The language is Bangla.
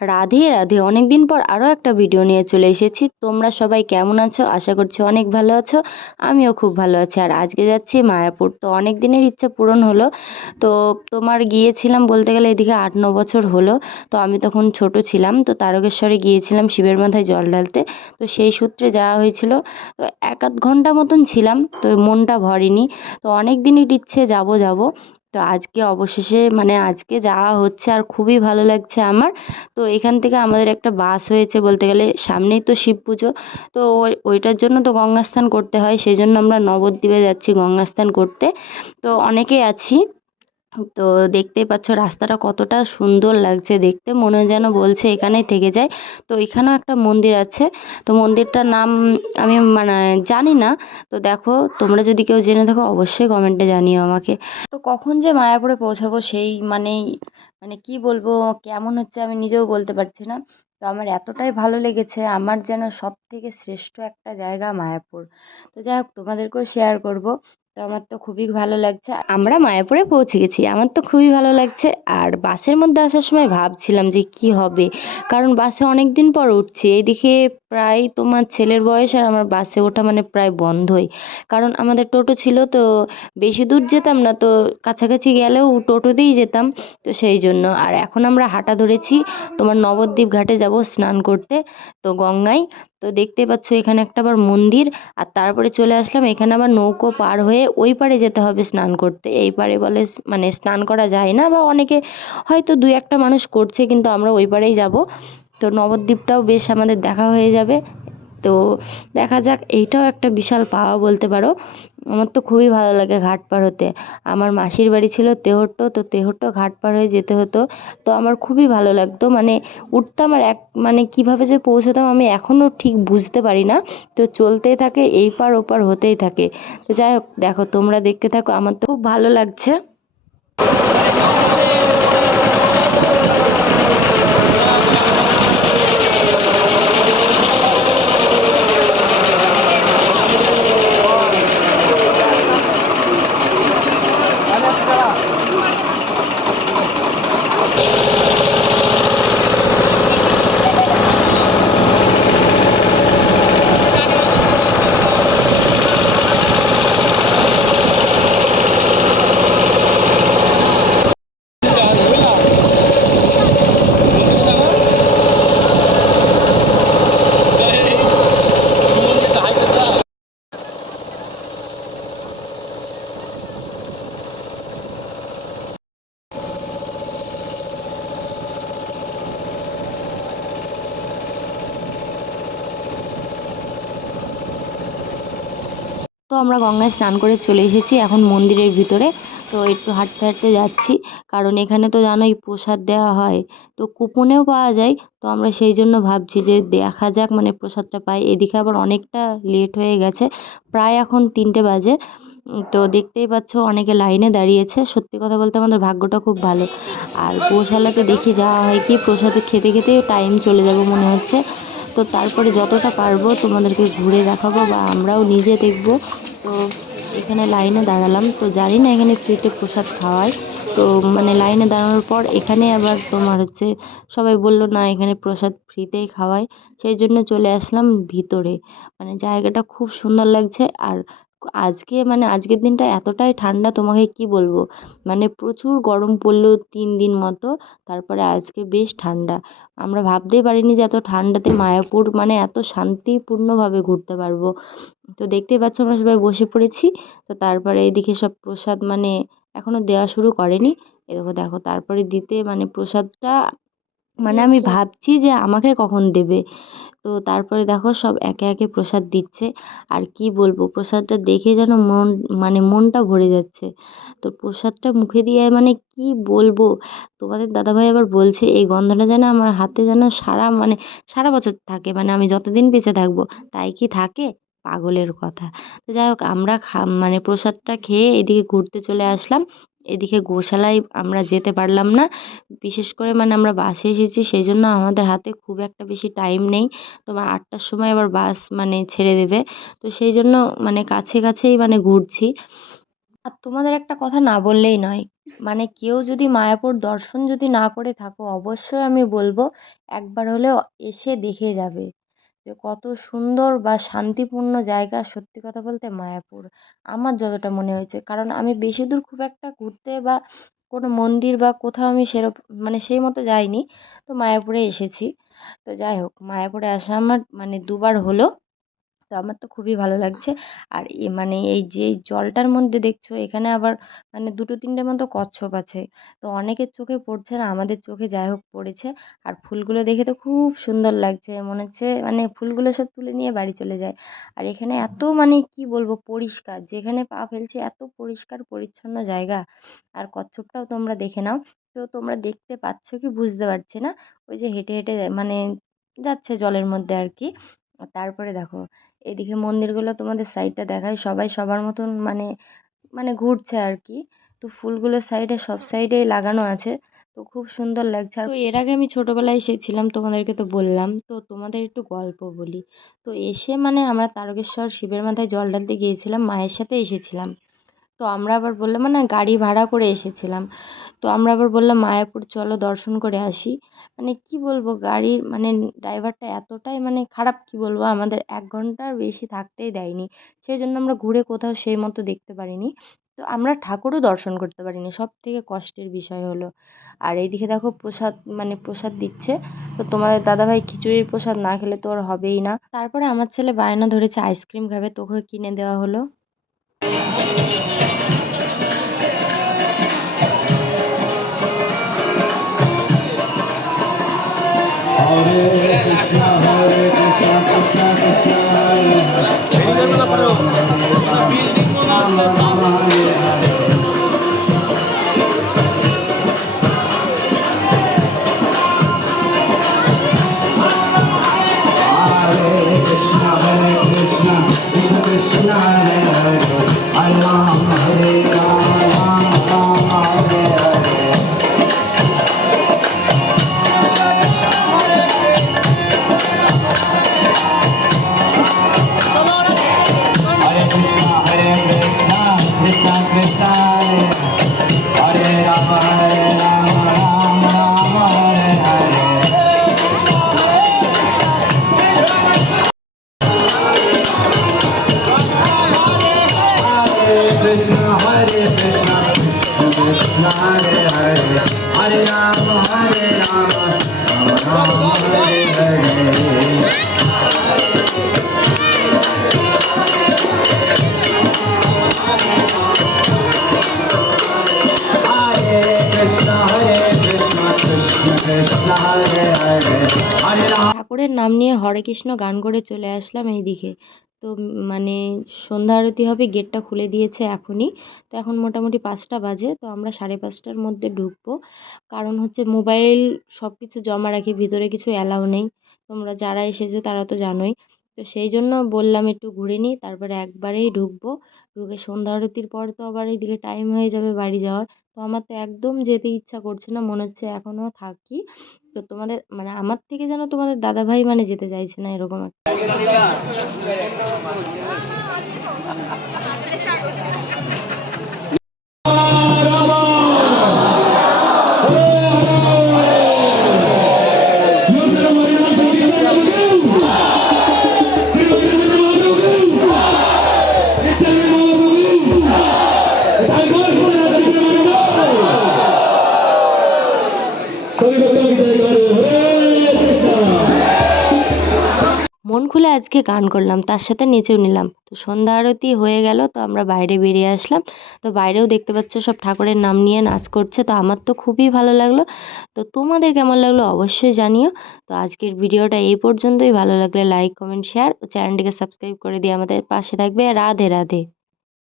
রাধে রাধে, অনেক দিন পর আরও একটা ভিডিও নিয়ে চলে এসেছি। তোমরা সবাই কেমন আছো? আশা করছি অনেক ভালো আছো। আমিও খুব ভালো আছি। আর আজকে যাচ্ছি মায়াপুর। তো অনেক দিনের ইচ্ছা পূরণ হলো। তো তোমার গিয়েছিলাম বলতে গেলে এদিকে 8-9 বছর হলো। তো আমি তখন ছোট ছিলাম, তো তারকেশ্বরে গিয়েছিলাম শিবের মাথায় জল ঢালতে। তো সেই সূত্রে যাওয়া হয়েছিল। তো 1-8 ঘন্টা মতন ছিলাম, তো মনটা ভরেনি। তো অনেক দিনের ইচ্ছে যাব যাব। তো আজকে অবশেষে আজকে যাওয়া হচ্ছে আর খুবই ভালো লাগছে আমার। তো এখান থেকে আমাদের একটা বাস হয়েছে, বলতে গেলে সামনেই তো শিব পুজো। তো ওইটার জন্য তো গঙ্গা স্নান করতে হয়, সেই জন্য আমরা নবদ্বীপে যাচ্ছি গঙ্গা স্নান করতে। তো অনেকেই আছি। তো দেখতেই পাচ্ছ রাস্তাটা কতটা সুন্দর লাগছে দেখতে, মনে হয় যেন বলছে এখানেই থেকে যায়। তো এখানেও একটা মন্দির আছে। তো মন্দিরটার নাম আমি জানি না। তো দেখো, তোমরা যদি কেউ জেনে থাকো অবশ্যই কমেন্টে জানিও আমাকে। তো কখন যে মায়াপুরে পৌঁছাবো সেই কি বলবো, কেমন হচ্ছে আমি নিজেও বলতে পারছি না। তো আমার এতটাই ভালো লেগেছে, আমার যেন সব থেকে শ্রেষ্ঠ একটা জায়গা মায়াপুর। তো যাই হোক, তোমাদেরকেও শেয়ার করব। তো আমার তো খুবই ভালো লাগছে। আমরা মায়াপুরে পৌঁছে গেছি, আমার তো খুবই ভালো লাগছে। আর বাসের মধ্যে আসার সময় ভাবছিলাম যে কি হবে, কারণ বাসে অনেক দিন পর উঠছি। এইদিকে প্রায় তোমার ছেলের বয়স আর আমার বাসে ওঠা প্রায় বন্ধই। কারণ আমাদের টোটো ছিল, তো বেশি দূর যেতাম না, তো কাছাকাছি গেলেও টোটোতেই যেতাম। তো সেই জন্য আর এখন আমরা হাঁটা ধরেছি তোমার নবদ্বীপ ঘাটে যাব স্নান করতে, তো গঙ্গায়। তো দেখতে পাচ্ছ এখানে একটা আবার মন্দির। আর তারপরে চলে আসলাম এখানে, আবার নৌকো পার হয়ে ওই পারে যেতে হবে স্নান করতে। এই পারে বলে স্নান করা যায় না, বা অনেকে হয়তো 2-1টা মানুষ করছে, কিন্তু আমরা ওই পারেই যাব। তো নবদ্বীপটাও বেশ আমাদের দেখা হয়ে যাবে। তো দেখা যাক, এইটাও একটা বিশাল পাওয়া বলতে পারো। আমার তো খুবই ভালো লাগে ঘাট পার হতে। আমার মাসির বাড়ি ছিল তেহট্ট, তো তেহট্ট ঘাট পার হয়ে যেতে হতো। তো আমার খুবই ভালো লাগতো, উঠতাম আর কিভাবে যে পৌঁছাতাম আমি এখনও ঠিক বুঝতে পারি না। তো চলতেই থাকে, এই পার ওপার হতেই থাকে। তো যাই হোক, দেখো তোমরা দেখতে থাকো, আমার তো খুব ভালো লাগছে। তো আমরা গঙ্গায় স্নান করে চলে এসেছি এখন মন্দিরের ভিতরে। তো একটু হাঁটতে হাঁটতে যাচ্ছি, কারণ এখানে তো জানোই প্রসাদ দেওয়া হয়। তো কুপনেও পাওয়া যায়। তো আমরা সেই জন্য ভাবছি যে দেখা যাক, প্রসাদটা পাই। এদিকে আবার অনেকটা লেট হয়ে গেছে, প্রায় এখন 3টে বাজে। তো দেখতেই পাচ্ছ অনেকে লাইনে দাঁড়িয়েছে। সত্যি কথা বলতে আমাদের ভাগ্যটা খুব ভালো। আর গোশালাতে দেখি যাওয়া হয় কি, প্রসাদে খেতে খেতে টাইম চলে যাবে মনে হচ্ছে। তো তারপরে যতটা পারবো তোমাদেরকে ঘুরে দেখাবো, বা আমরাও নিজে দেখবো। তো এখানে লাইনে দাঁড়ালাম, তো জানি না এখানে ফ্রিতে প্রসাদ খাওয়ায়। তো লাইনে দাঁড়ানোর পর এখানে আবার তোমার হচ্ছে সবাই বলল না এখানে প্রসাদ ফ্রিতেই খাওয়ায়। সেই জন্য চলে আসলাম ভিতরে। জায়গাটা খুব সুন্দর লাগছে। আর আজকের দিনটা এতটাই ঠান্ডা, তোমাকে কি বলবো, প্রচুর গরম পড়লো 3 দিন মতো। তারপরে আজকে বেশ ঠান্ডা। আমরা ভাবতেই পারিনি যে এত ঠান্ডাতে মায়াপুর এত শান্তিপূর্ণভাবে ঘুরতে পারবো। তো দেখতেই পাচ্ছ আমরা সবাই বসে পড়েছি। তো তারপরে এদিকে সব প্রসাদ এখনো দেওয়া শুরু করেনি। এ দেখো দেখো, তারপরে দিতে প্রসাদটা আমি ভাবছি যে আমাকে কখন দেবে। তো তারপরে দেখো সব একে একে প্রসাদ দিচ্ছে। আর কি বলবো, প্রসাদটা দেখে যেন মনটা ভরে যাচ্ছে। তো প্রসাদটা মুখে দিয়ে কি বলবো, তোমাদের দাদাভাই আবার বলছে এই গন্ধটা যেন আমার হাতে যেন সারা বছর থাকে, আমি যতদিন বেঁচে থাকবো। তাই কি থাকে? পাগলের কথা। তো যাই হোক, আমরা প্রসাদটা খেয়ে এদিকে ঘুরতে চলে আসলাম। এদিকে গোশালায় আমরা যেতে পারলাম না। বিশেষ করে আমরা বাসে এসেছি, সেই জন্য আমাদের হাতে খুব একটা বেশি টাইম নেই। তোমার 8টার সময় আবার বাস ছেড়ে দেবে। তো সেই জন্য কাছে কাছেই ঘুরছি। আর তোমাদের একটা কথা না বললেই নয়, মানে কেউ যদি মায়াপুর দর্শন যদি না করে থাকো, অবশ্যই আমি বলবো একবার হলেও এসে দেখে যাবে যে কত সুন্দর বা শান্তিপূর্ণ জায়গা। সত্যি কথা বলতে মায়াপুর আমার যতটা মনে হয়েছে, কারণ আমি বেশি দূর খুব একটা ঘুরতে বা কোনো মন্দির বা কোথাও আমি সেরকম মানে সেই মতো যাইনি। তো মায়াপুরে এসেছি। তো যাই হোক, মায়াপুরে আসা আমার মানে দুবার হলো। তো আমার তো খুবই ভালো লাগছে। আর মানে এই যে এই জলটার মধ্যে দেখছো এখানে আবার মানে ২-৩টে মতো কচ্ছপ আছে। তো অনেকের চোখে পড়ছে না, আমাদের চোখে যাই হোক পড়েছে। আর ফুলগুলো দেখে তো খুব সুন্দর লাগছে। মনে হচ্ছে মানে ফুলগুলো সব তুলে নিয়ে বাড়ি চলে যায়। আর এখানে এত মানে কি বলবো পরিষ্কার, যেখানে পা ফেলছি এত পরিষ্কার পরিচ্ছন্ন জায়গা। আর কচ্ছপটাও তোমরা দেখে নাও। তো তোমরা দেখতে পাচ্ছ কি বুঝতে পারছি না। ওই যে হেঁটে, হেঁটে মানে যাচ্ছে জলের মধ্যে আরকি। তারপরে দেখো এদিকে মন্দিরগুলো তোমাদের সাইডটা দেখাই, সবাই সবার মতন মানে মানে ঘুরছে আর কি। তো ফুলগুলো সাইডে সব সাইডেই লাগানো আছে। তো খুব সুন্দর লাগছে। আর তো এর আগে আমি ছোটবেলায় এসেছিলাম, তোমাদেরকে তো বললাম। তো তোমাদের একটু গল্প বলি। তো এসে মানে আমরা তারকেশ্বর শিবের মাথায় জল ঢালতে গিয়েছিলাম, মায়ের সাথে এসেছিলাম। তো আমরা আবার বললাম মানে গাড়ি ভাড়া করে এসেছিলাম। তো আমরা আবার বললাম মায়াপুর চলো দর্শন করে আসি। মানে কি বলবো গাড়ির মানে ড্রাইভারটা এতটাই মানে খারাপ, কি বলবো আমাদের ১ ঘন্টার বেশি থাকতেই দেয়নি। সেই জন্য আমরা ঘুরে কোথাও সেই মতো দেখতে পারিনি। তো আমরা ঠাকুরও দর্শন করতে পারিনি। সবথেকে কষ্টের বিষয় হলো। আর এইদিকে দেখো প্রসাদ মানে প্রসাদ দিচ্ছে। তো তোমাদের দাদাভাই খিচুড়ির প্রসাদ না খেলে তো ওর হবেই না। তারপরে আমার ছেলে বায়না ধরেছে আইসক্রিম খাবে, তো ওকে কিনে দেওয়া হলো। ঠাকুরের নাম নিয়ে হরে কৃষ্ণ গান করে চলে আসলাম এইদিকে। তো মানে সন্ধ্যা আরতি হবে, গেটটা খুলে দিয়েছে এখনই। তো এখন মোটামুটি ৫টা বাজে। তো আমরা ৫:৩০টার মধ্যে ঢুকবো। কারণ হচ্ছে মোবাইল সব কিছু জমা রাখি, ভিতরে কিছু অ্যালাউ নেই। তোমরা যারা এসেছো তারা তো জানোই। তো সেই জন্য বললাম একটু ঘুরে নিই, তারপরে একবারেই ঢুকবো। ঢুকে সন্ধ্যা আরতির পর তো আবার এইদিকে টাইম হয়ে যাবে বাড়ি যাওয়ার। তো আমার তো একদম যেতে ইচ্ছা করছে না, মনে হচ্ছে এখনও থাকি। তো তোমাদের মানে আমার থেকে যেন তোমাদের দাদাভাই মানে যেতে চাইছে না, এরকম একটা। মন খুলে আজকে গান করলাম, তার সাথে নেচেও নিলাম। তো সন্ধ্যা আরতি হয়ে গেল, তো আমরা বাইরে বেরিয়ে আসলাম। তো বাইরেও দেখতে পাচ্ছ সব ঠাকুরের নাম নিয়ে নাচ করছে। তো আমার তো খুবই ভালো লাগলো। তো তোমাদের কেমন লাগলো অবশ্যই জানিও। তো আজকের ভিডিওটা এই পর্যন্তই। ভালো লাগলে লাইক কমেন্ট শেয়ার ও চ্যানেলটিকে সাবস্ক্রাইব করে দিয়ে আমাদের পাশে থাকবে। রাধে রাধে।